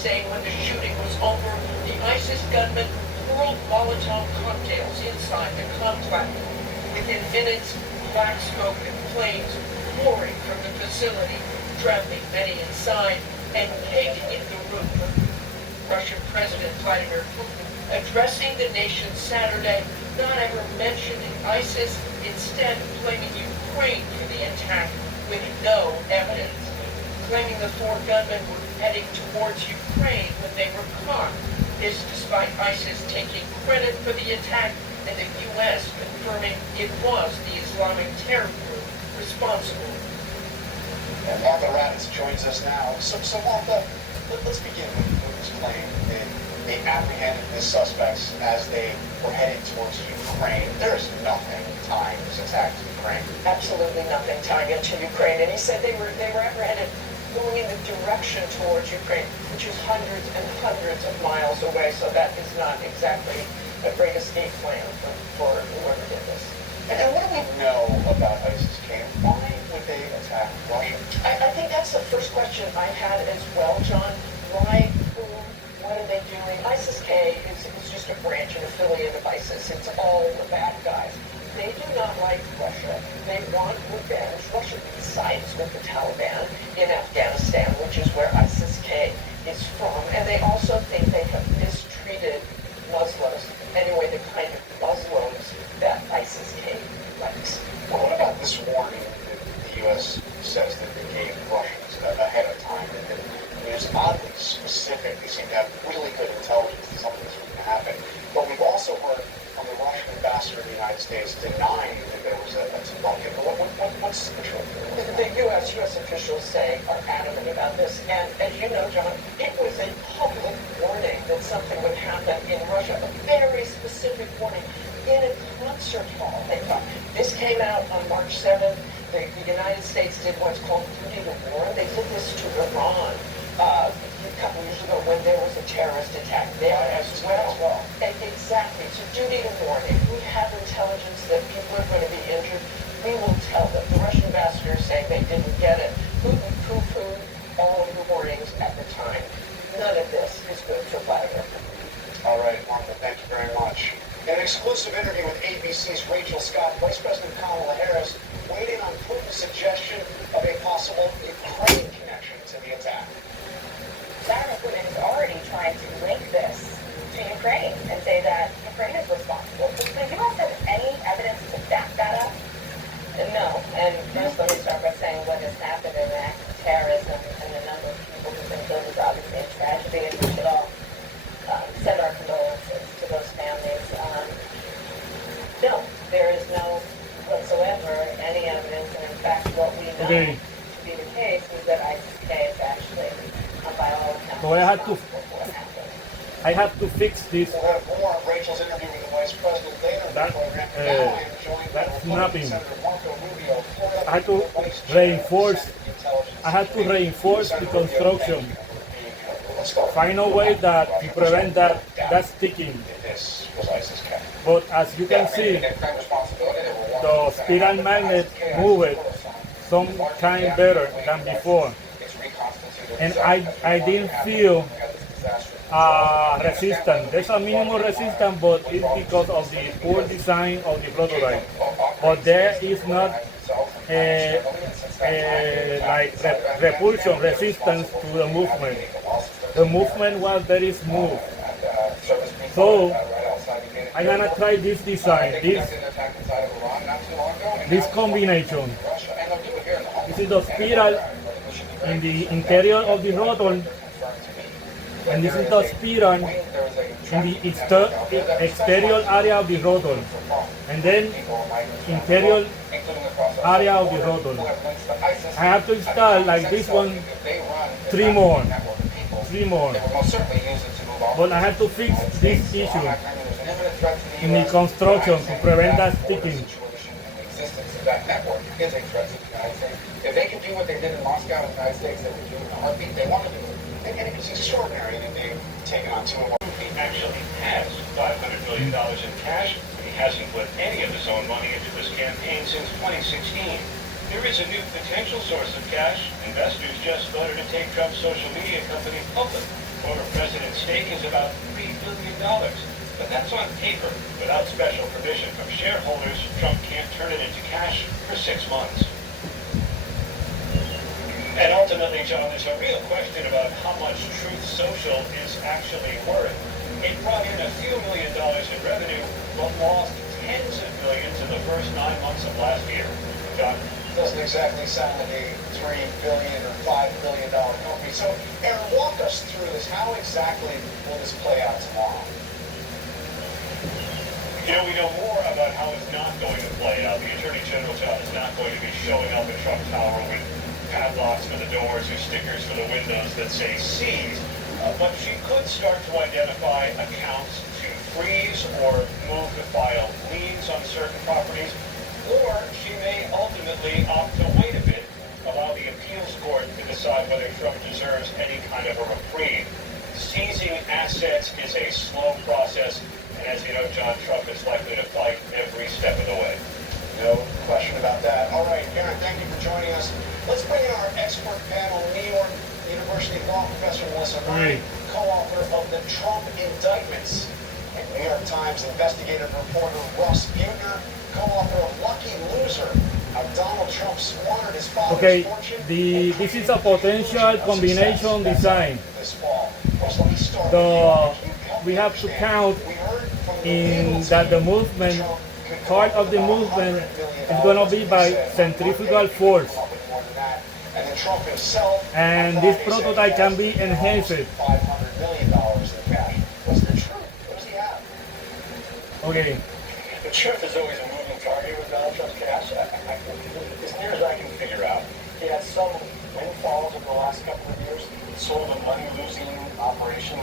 say when the shooting was over, the ISIS gunmen hurled Molotov cocktails inside the complex. Within minutes, black smoke and flames pouring from the facility, drowning many inside and caking in the roof. Russian President Vladimir Putin addressing the nation Saturday, not ever mentioning ISIS, instead blaming Ukraine for the attack with no evidence, claiming the four gunmen were heading towards Ukraine when they were caught. This despite ISIS taking credit for the attack and the U.S. confirming it was the Islamic terror group responsible. And Martha Raddatz joins us now. So Martha, let's begin with this claim that they apprehended the suspects as they were headed towards Ukraine. There is nothing tying this attack to Ukraine. Absolutely nothing tying it to Ukraine. And he said they were apprehended going in the direction towards Ukraine, which is hundreds and hundreds of miles away. So that is not exactly a great escape plan for whoever did this. And what do we know about ISIS-K? Why would they attack Russia? I think that's the first question I had as well, John. Why? Who? What are they doing? ISIS-K is just a branch, an affiliate of ISIS. It's all the bad guys. They do not like Russia. They want revenge. Russia sides with the Taliban in Afghanistan, which is where ISIS-K is from. And they also think they have mistreated Muslims. Anyway, the kind of Muslims that ISIS-K likes. Well, what about this warning that the U.S. says that they gave Russians ahead of time? That it was oddly specific. They seem to have really good intelligence that something was going to happen. But we've also heard from the Russian ambassador to the United States denying that there was a bucket. What's the truth? The U.S. officials are adamant about this. And as you know, John, it was a public warning that something would happen in Russia, a very specific warning in a concert hall, they thought. This came out on March 7th. The United States did what's called duty to warn. They did this to Iran a couple years ago when there was a terrorist attack there as well. Exactly. It's a duty to warn. If we have intelligence that people are going to be injured, we will tell them. The Russian ambassador is saying they didn't get it. Putin poo-pooed all of the warnings at the time. None of this is good for Vladimir. All right, Martha, thank you very much. In an exclusive interview with ABC's Rachel Scott, Vice President Kamala Harris weighed in on Putin's suggestion of a possible Ukraine connection to the attack. Vladimir Putin is already trying to link this to Ukraine and say that Ukraine is responsible. Does the U.S. have any evidence to back that up? No. And first, let me start by saying what has happened in the act of terrorism and the number of people who've been killed is obviously a tragedy, and we should all send our condolences to those families. No, there is no whatsoever any evidence, and in fact, what we know to be the case is that ISIS-K is actually, by all accounts, So responsible for what happened. I have to fix this. We'll have more of Rachel's interview with the Vice President later in the program. Now I am joined by that's Republican nothing. Senator Marco Rubio, Florida I had to Vice Chair reinforce. of the Intelligence I had to Committee. reinforce the Senator Rubio, construction. thank you for being here. Let's go. Find a way that to prevent that sticking. This was ISIS-K. But as you can see, the spiral magnet moved some kind better than before. And I didn't feel resistance. There's a minimum resistance, but it's because of the poor design of the prototype. But there is not repulsion resistance to the movement. The movement was very smooth. So I'm gonna try this design, this combination. This is the spiral in the interior of the rotor, and this is the spiral in the exterior area of the rotor, and then interior area of the rotor. I have to install like this one, three more. But I have to fix this issue in the construction to prevent that sticking. If they can do what they did in Moscow in the United States, they would do it in a heartbeat. They want to do it. And it's extraordinary that they've taken on 2 more. He actually has $500 million in cash. He hasn't put any of his own money into his campaign since 2016. There is a new potential source of cash. Investors just voted to take Trump's social media company public. Former president's stake is about $3 billion. But that's on paper. Without special permission from shareholders, Trump can't turn it into cash for 6 months. And ultimately, John, there's a real question about how much Truth Social is actually worth. It brought in a few $1 million in revenue, but lost tens of millions in the first 9 months of last year. John? Doesn't exactly sound like a $3 billion or $5 billion company. So, Aaron, walk us through this. How exactly will this play out tomorrow? You know, we know more about how it's not going to play out. The Attorney General's office is not going to be showing up at Trump Tower with padlocks for the doors or stickers for the windows that say seized. But she could start to identify accounts to freeze or move to file liens on certain properties. Or she may ultimately opt to wait a bit, allow the appeals court to decide whether Trump deserves any kind of a reprieve. Seizing assets is a slow process, and as you know, John, Trump is likely to fight every step of the way. No question about that. All right, Aaron, thank you for joining us. Let's bring in our expert panel, New York University law professor Melissa Murray, co-author of the Trump Indictments, and New York Times investigative reporter Russ Buettner, co-author of Lucky Loser, how Donald Trump squandered his father's fortune. This is a potential combination design. This fall. Russ, let me start We have to count in that the movement, part of the movement is going to be by centrifugal force. And this prototype can be enhanced. $500 million in cash. What's the truth? What does he have? Okay. The truth is always a moving target with Donald Trump's cash. As near as I can figure out, he had some windfalls over the last couple of years, sort of a money-losing operation